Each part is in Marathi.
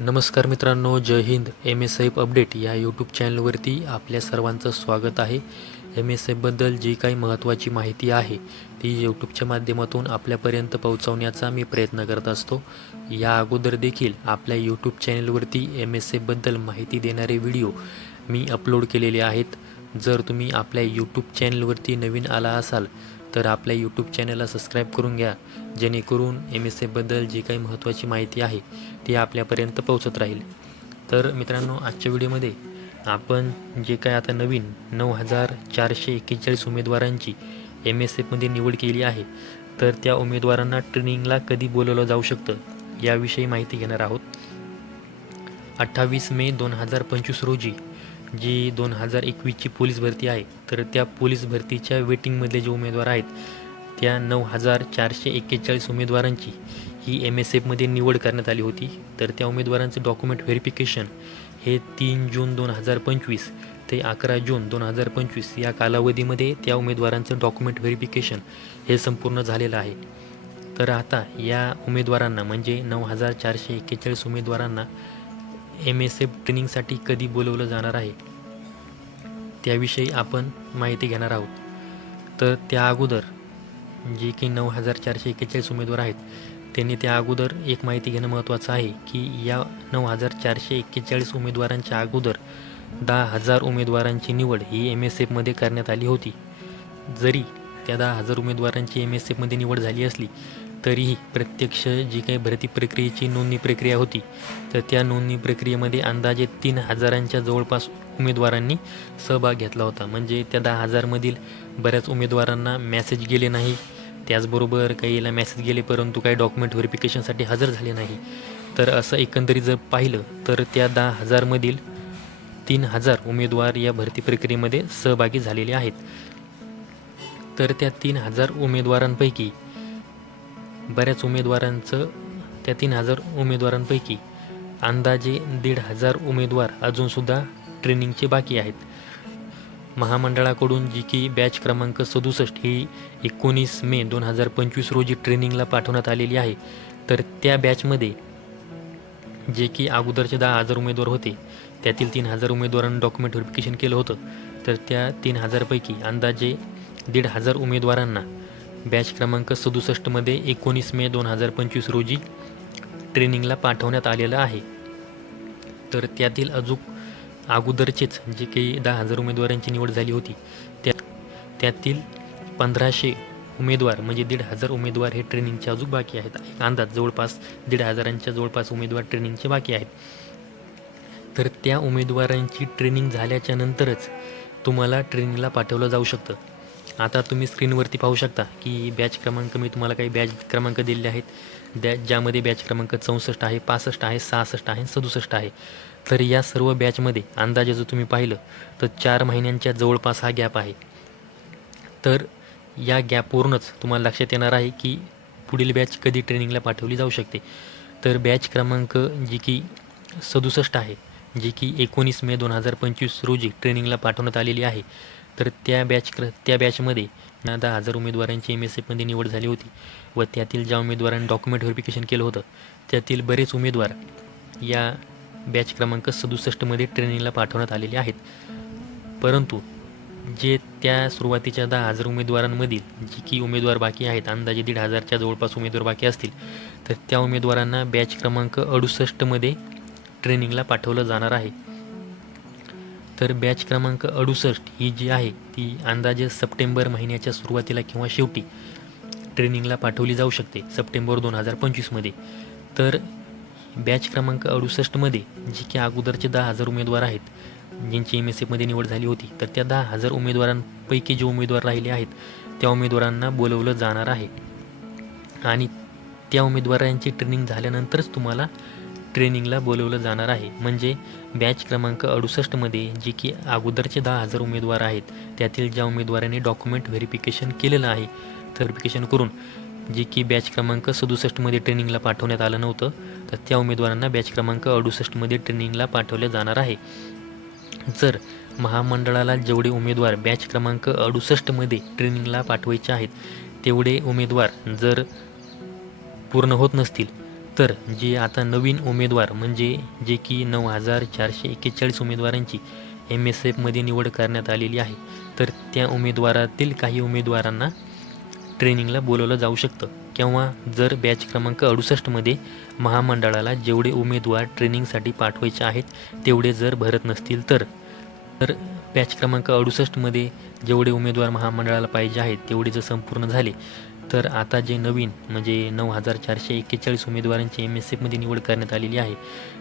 नमस्कार मित्रांनो जय हिंद. एम एस साहेब अपडेट या यूट्यूब चॅनलवरती आपल्या सर्वांचं स्वागत आहे. एम एस साहेबबद्दल जी काही महत्त्वाची माहिती आहे ती यूट्यूबच्या माध्यमातून आपल्यापर्यंत पोहोचवण्याचा मी प्रयत्न करत असतो. या अगोदर देखील आपल्या यूट्यूब चॅनलवरती एम एस साहेबबद्दल माहिती देणारे व्हिडिओ मी अपलोड केलेले आहेत. जर तुम्ही आपल्या यूट्यूब चॅनलवरती नवीन आला असाल तर आपल्या यूट्यूब चॅनलला सबस्क्राईब करून घ्या. जेणेकरून एम एस एफबद्दल जी काही महत्त्वाची माहिती आहे ती आपल्यापर्यंत पोहोचत राहील. तर मित्रांनो आजच्या व्हिडिओमध्ये आपण जे काय आता नवीन नऊ हजार चारशे एक्केचाळीस उमेदवारांची एम एस एफमध्ये निवड केली आहे तर त्या उमेदवारांना ट्रेनिंगला कधी बोलवलं जाऊ शकतं याविषयी माहिती घेणार आहोत. अठ्ठावीस मे दोन हजार पंचवीस रोजी जी दोन हजार एकवीसची पोलीस भरती आहे तर त्या पोलीस भरतीच्या वेटिंगमधले जे उमेदवार आहेत त्या नऊ हजार चारशे एक्केचाळीस उमेदवारांची ही एम एस एफमध्ये निवड करण्यात आली होती. तर त्या उमेदवारांचं डॉक्युमेंट व्हेरिफिकेशन हे तीन जून दोन हजार पंचवीस ते अकरा जून दोन हजार पंचवीस या कालावधीमध्ये त्या उमेदवारांचं डॉक्युमेंट व्हेरिफिकेशन हे संपूर्ण झालेलं आहे. तर आता या उमेदवारांना म्हणजे नऊ हजार चारशे एक्केचाळीस उमेदवारांना एम एस एफ ट्रेनिंगसाठी कधी बोलवलं जाणार आहे त्याविषयी आपण माहिती घेणार आहोत. तर त्या अगोदर जे की नऊ हजार चारशे एक्केचाळीस उमेदवार आहेत त्यांनी त्या अगोदर एक माहिती घेणं महत्त्वाचं आहे की या नऊ हजार चारशे एक्केचाळीस उमेदवारांच्या अगोदर दहा हजार उमेदवारांची निवड ही एम एस एफमध्ये करण्यात आली होती. जरी त्या दहा हजार उमेदवारांची एम एस एफमध्ये निवड झाली असली तरीही प्रत्यक्ष जी काही भरती प्रक्रियेची नोंदणी प्रक्रिया होती तर त्या नोंदणी प्रक्रियेमध्ये अंदाजे तीन हजारांच्या जवळपास उमेदवारांनी सहभाग घेतला होता. म्हणजे त्या दहा हजारमधील बऱ्याच उमेदवारांना मॅसेज गेले नाही. त्याचबरोबर काहीला मॅसेज गेले परंतु काही डॉक्युमेंट व्हेरिफिकेशनसाठी हजर झाले नाही. तर असं एकंदरीत जर पाहिलं तर त्या दहा हजारमधील तीन हजार उमेदवार या भरती प्रक्रियेमध्ये सहभागी झालेले आहेत. तर त्या तीन हजार उमेदवारांपैकी बऱ्याच उमेदवारांचं त्या तीन हजार उमेदवारांपैकी अंदाजे दीड हजार उमेदवार अजूनसुद्धा ट्रेनिंगचे बाकी आहेत. महामंडळाकडून जी की बॅच क्रमांक सदुसष्ट ही एकोणीस मे दोन हजार पंचवीस रोजी ट्रेनिंगला पाठवण्यात आलेली आहे. तर त्या बॅचमध्ये जे की अगोदरचे दहा हजार उमेदवार होते त्यातील तीन हजार उमेदवारांनी डॉक्युमेंट व्हेरिफिकेशन केलं होतं. तर त्या तीन हजारपैकी अंदाजे दीड हजार उमेदवारांना बॅच क्रमांक सदुसष्टमध्ये एकोणीस मे दोन हजार पंचवीस रोजी ट्रेनिंगला पाठवण्यात आलेलं आहे. तर त्यातील अजून अगोदरचेच जे काही दहा हजार उमेदवारांची निवड झाली होती त्या त्यातील पंधराशे उमेदवार म्हणजे दीड हजार उमेदवार हे ट्रेनिंगचे अजून बाकी आहेत. एक अंदाज जवळपास दीड हजारांच्या जवळपास उमेदवार ट्रेनिंगचे बाकी आहेत. तर त्या उमेदवारांची ट्रेनिंग झाल्याच्या नंतरच तुम्हाला ट्रेनिंगला पाठवलं जाऊ शकतं. आता तुम्ही स्क्रीनवरती पाहू शकता की बॅच क्रमांक मी तुम्हाला काही बॅच क्रमांक दिलेले आहेत. द्या ज्यामध्ये बॅच क्रमांक चौसष्ट आहे पासष्ट आहे सहासष्ट आहे सदुसष्ट आहे. तर या सर्व बॅचमध्ये अंदाजे जर तुम्ही पाहिलं तर चार महिन्यांच्या जवळपास हा गॅप आहे. तर या गॅपवरूनच तुम्हाला लक्षात येणार आहे की पुढील बॅच कधी ट्रेनिंगला पाठवली जाऊ शकते. तर बॅच क्रमांक जी की सदुसष्ट आहे जी की एकोणीस मे दोन हजार पंचवीस रोजी ट्रेनिंगला पाठवण्यात आलेली आहे. तर त्या बॅच क्र त्या बॅचमध्ये दहा हजार उमेदवारांची एम एस एफमध्ये निवड झाली होती व त्यातील ज्या उमेदवारांनी डॉक्युमेंट व्हेरिफिकेशन केलं होतं त्यातील बरेच उमेदवार या बॅच क्रमांक सदुसष्टमध्ये ट्रेनिंगला पाठवण्यात आलेले आहेत. परंतु जे त्या सुरुवातीच्या दहा हजार उमेदवारांमधील जी की उमेदवार बाकी आहेत अंदाजे दीड हजारच्या जवळपास उमेदवार बाकी असतील तर त्या उमेदवारांना बॅच क्रमांक अडुसष्टमध्ये ट्रेनिंगला पाठवलं जाणार आहे. तर बॅच क्रमांक अडुसष्ट ही जी आहे ती अंदाजे सप्टेंबर महिन्याच्या सुरुवातीला किंवा शेवटी ट्रेनिंगला पाठवली जाऊ शकते सप्टेंबर दोन हजार पंचवीसमध्ये तर बॅच क्रमांक अडुसष्टमध्ये जी की अगोदरचे दहा हजार उमेदवार आहेत ज्यांची एम एस एफमध्ये निवड झाली होती तर त्या दहा हजार उमेदवारांपैकी जे उमेदवार राहिले आहेत त्या उमेदवारांना बोलवलं जाणार आहे. आणि त्या उमेदवारांची ट्रेनिंग झाल्यानंतरच तुम्हाला ट्रेनिंगला बोलवलं जाणार आहे. म्हणजे बॅच क्रमांक अडुसष्टमध्ये जे की अगोदरचे दहा हजार उमेदवार आहेत त्यातील ज्या उमेदवारांनी डॉक्युमेंट व्हेरिफिकेशन केलेलं आहे व्हेरिफिकेशन करून जे की बॅच क्रमांक सदुसष्टमध्ये ट्रेनिंगला पाठवण्यात आलं नव्हतं तर त्या उमेदवारांना बॅच क्रमांक अडुसष्टमध्ये ट्रेनिंगला पाठवलं जाणार आहे. जर महामंडळाला जेवढे उमेदवार बॅच क्रमांक अडुसष्टमध्ये ट्रेनिंगला पाठवायचे आहेत तेवढे उमेदवार जर पूर्ण होत नसतील तर जे आता नवीन उमेदवार म्हणजे जे की नऊ हजार चारशे एक्केचाळीस उमेदवारांची एम एस एफमध्ये निवड करण्यात आलेली आहे. तर त्या उमेदवारातील काही उमेदवारांना ट्रेनिंगला बोलवलं जाऊ शकतं. किंवा जर बॅच क्रमांक अडुसष्टमध्ये महामंडळाला जेवढे उमेदवार ट्रेनिंगसाठी पाठवायचे आहेत तेवढे जर भरत नसतील तर तर बॅच क्रमांक अडुसष्टमध्ये जेवढे उमेदवार महामंडळाला पाहिजे आहेत तेवढे जर संपूर्ण झाले तर आता जे नवीन म्हणजे नऊ हजार चारशे एक्केचाळीस उमेदवारांची एम एस एफमध्ये निवड करण्यात आलेली आहे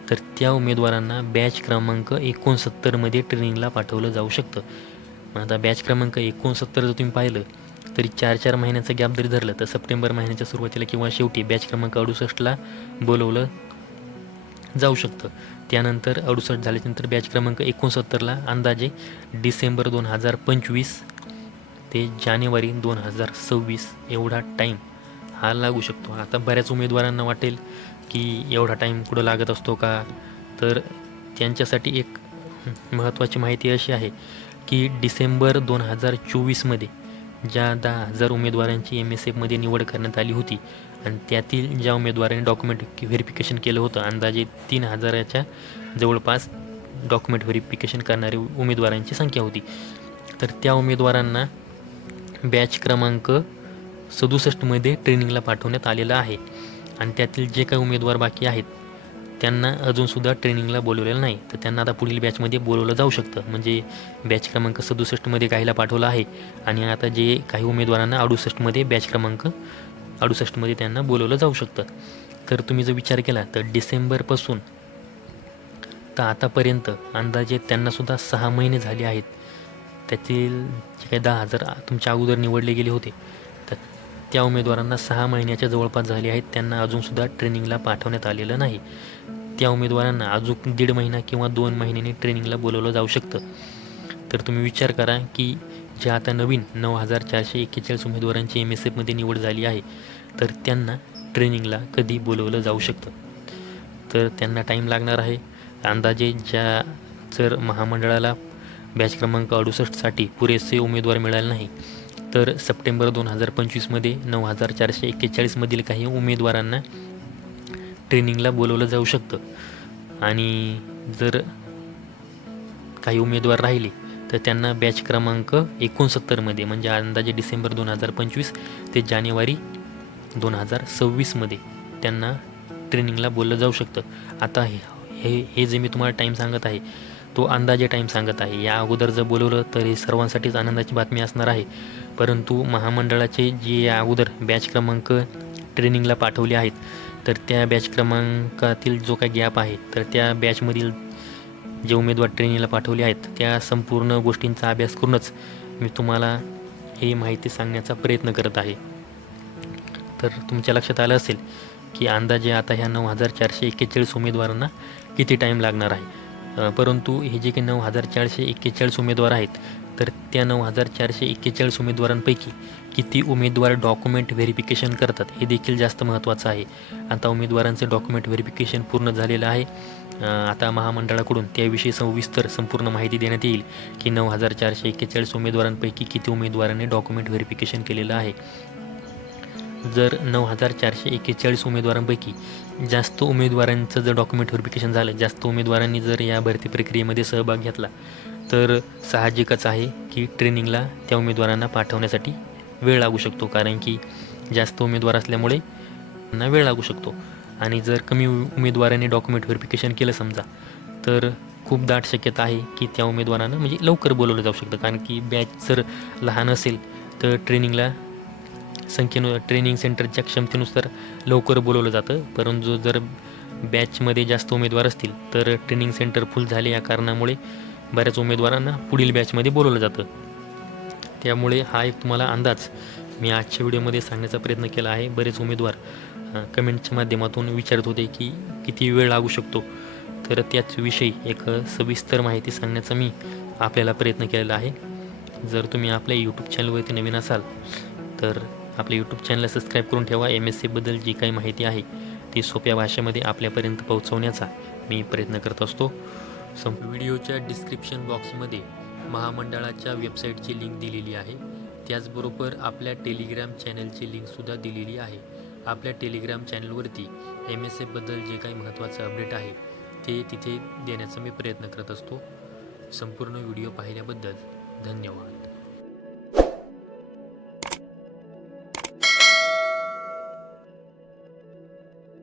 तर त्या उमेदवारांना बॅच क्रमांक एकोणसत्तरमध्ये ट्रेनिंगला पाठवलं जाऊ शकतं. आता बॅच क्रमांक एकोणसत्तर जर तुम्ही पाहिलं तरी चार चार महिन्याचं गॅप जरी धरलं तर सप्टेंबर महिन्याच्या सुरुवातीला किंवा शेवटी बॅच क्रमांक अडुसष्टला बोलवलं जाऊ शकतं. त्यानंतर अडुसष्ट झाल्याच्यानंतर बॅच क्रमांक एकोणसत्तरला अंदाजे डिसेंबर दोन हजार पंचवीस ते जानेवारी दोन हजार सव्वीस एवढा टाईम हा लागू शकतो. आता बऱ्याच उमेदवारांना वाटेल की एवढा टाईम कुठं लागत असतो का? तर त्यांच्यासाठी एक महत्त्वाची माहिती अशी आहे की डिसेंबर दोन हजार चोवीसमध्ये ज्या दहा हजार उमेदवारांची एम एस एफमध्ये निवड करण्यात आली होती आणि त्यातील ज्या उमेदवारांनी डॉक्युमेंट व्हेरिफिकेशन केलं होतं अंदाजे तीन हजाराच्या जवळपास डॉक्युमेंट व्हेरिफिकेशन करणारे उमेदवारांची संख्या होती. तर त्या उमेदवारांना बॅच क्रमांक सदुसष्टमध्ये ट्रेनिंगला पाठवण्यात आलेलं आहे. आणि त्यातील जे काही उमेदवार बाकी आहेत त्यांना अजूनसुद्धा ट्रेनिंगला बोलवलेलं नाही. तर त्यांना आता पुढील बॅचमध्ये बोलवलं जाऊ शकतं. म्हणजे बॅच क्रमांक सदुसष्टमध्ये काहीला पाठवलं आहे. आणि आता जे काही उमेदवारांना अडुसष्टमध्ये बॅच क्रमांक अडुसष्टमध्ये त्यांना बोलवलं जाऊ शकतं. तर तुम्ही जर विचार केला तर डिसेंबरपासून तर आतापर्यंत अंदाजे त्यांनासुद्धा सहा महिने झाले आहेत. त्यातील जे काही दहा हजार तुमच्या अगोदर निवडले गेले होते तर त्या उमेदवारांना सहा महिन्याच्या जवळपास झाले आहेत. त्यांना अजूनसुद्धा ट्रेनिंगला पाठवण्यात आलेलं नाही. त्या उमेदवारांना अजून दीड महिना किंवा दोन महिन्यांनी ट्रेनिंगला बोलवलं जाऊ शकतं. तर तुम्ही विचार करा की जे आता नवीन नऊ हजार चारशे एक्केचाळीस उमेदवारांची एम एस एफमध्ये निवड झाली आहे तर त्यांना ट्रेनिंगला कधी बोलवलं जाऊ शकतं? तर त्यांना टाईम लागणार आहे. अंदाजे ज्या जर महामंडळाला बॅच क्रमांक अडुसष्टसाठी पुरेसे उमेदवार मिळाले नाही. तर सप्टेंबर दोन हजार पंचवीसमध्ये नऊ हजार चारशे एक्केचाळीसमधील काही उमेदवारांना ट्रेनिंगला बोलवलं जाऊ शकतं. आणि जर काही उमेदवार राहिले तर त्यांना बॅच क्रमांक एकोणसत्तरमध्ये म्हणजे अंदाजे डिसेंबर दोन हजार पंचवीस ते जानेवारी दोन हजार सव्वीसमध्ये त्यांना ट्रेनिंगला बोललं जाऊ शकतं. आता हे हे हे जे मी तुम्हाला टाईम सांगत आहे तो अंदाजे टाईम सांगत आहे. या अगोदर जर बोलवलं तर हे सर्वांसाठीच आनंदाची बातमी असणार आहे. परंतु महामंडळाचे जे या अगोदर बॅच क्रमांक ट्रेनिंगला पाठवले आहेत तर त्या बॅच क्रमांकातील जो काही गॅप आहे तर त्या बॅचमधील जे उमेदवार ट्रेनिंगला पाठवले आहेत त्या संपूर्ण गोष्टींचा अभ्यास करूनच मी तुम्हाला हे माहिती सांगण्याचा प्रयत्न करत आहे. तर तुमच्या लक्षात आलं असेल की अंदाजे आता ह्या नऊ हजार चारशे एक्केचाळीस उमेदवारांना किती टाईम लागणार आहे? परंतु हे जे काही नऊ हजार चारशे एक्केचाळीस उमेदवार आहेत तर त्या नऊ हजार चारशे एक्केचाळीस उमेदवारांपैकी किती उमेदवार डॉक्युमेंट व्हेरिफिकेशन करतात हे देखील जास्त महत्त्वाचं आहे. आता उमेदवारांचं डॉक्युमेंट व्हेरिफिकेशन पूर्ण झालेलं आहे. आता महामंडळाकडून त्याविषयी सविस्तर संपूर्ण माहिती देण्यात येईल की नऊ हजार चारशे एक्केचाळीस उमेदवारांपैकी किती उमेदवारांनी डॉक्युमेंट व्हेरिफिकेशन केलेलं आहे. जर नऊ हजार चारशे एक्केचाळीस उमेदवारांपैकी जास्त उमेदवारांचं जर डॉक्युमेंट व्हेरिफिकेशन झालं जास्त उमेदवारांनी जर या भरती प्रक्रियेमध्ये सहभाग घेतला तर साहजिकच आहे की ट्रेनिंगला त्या उमेदवारांना पाठवण्यासाठी वेळ लागू शकतो कारण की जास्त उमेदवार असल्यामुळे त्यांना वेळ लागू शकतो. आणि जर कमी उमेदवारांनी डॉक्युमेंट व्हेरिफिकेशन केलं समजा तर खूप दाट शक्यता आहे की त्या उमेदवारांना म्हणजे लवकर बोलवलं जाऊ शकतं कारण की बॅच जर लहान असेल तर ट्रेनिंगला संख्येनु ट्रेनिंग सेंटरच्या क्षमतेनुसार लवकर बोलवलं जातं. परंतु जर बॅचमध्ये जास्त उमेदवार असतील तर ट्रेनिंग सेंटर फुल झाले या कारणामुळे बऱ्याच उमेदवारांना पुढील बॅचमध्ये बोलवलं जातं. त्यामुळे हा एक तुम्हाला अंदाज मी आजच्या व्हिडिओमध्ये सांगण्याचा प्रयत्न केला आहे. बरेच उमेदवार कमेंटच्या माध्यमातून विचारत होते की किती वेळ लागू शकतो. तर त्याचविषयी एक सविस्तर माहिती सांगण्याचा मी आपल्याला प्रयत्न केलेला आहे. जर तुम्ही आपल्या यूट्यूब चॅनलवरती नवीन असाल तर आपले यूट्यूब चॅनलला सबस्क्राईब करून ठेवा. एम एस सीबद्दल जी काही माहिती आहे ती सोप्या भाषेमध्ये आपल्यापर्यंत पोहोचवण्याचा मी प्रयत्न करत असतो. सं व्हिडिओच्या डिस्क्रिप्शन बॉक्समध्ये महामंडळाच्या वेबसाईटची लिंक दिलेली आहे. त्याचबरोबर आपल्या टेलिग्राम चॅनलची लिंकसुद्धा दिलेली आहे. आपल्या टेलिग्राम चॅनलवरती एम एस एफबद्दल जे काही महत्त्वाचं अपडेट आहे ते तिथे देण्याचा मी प्रयत्न करत असतो. संपूर्ण व्हिडिओ पाहिल्याबद्दल धन्यवाद.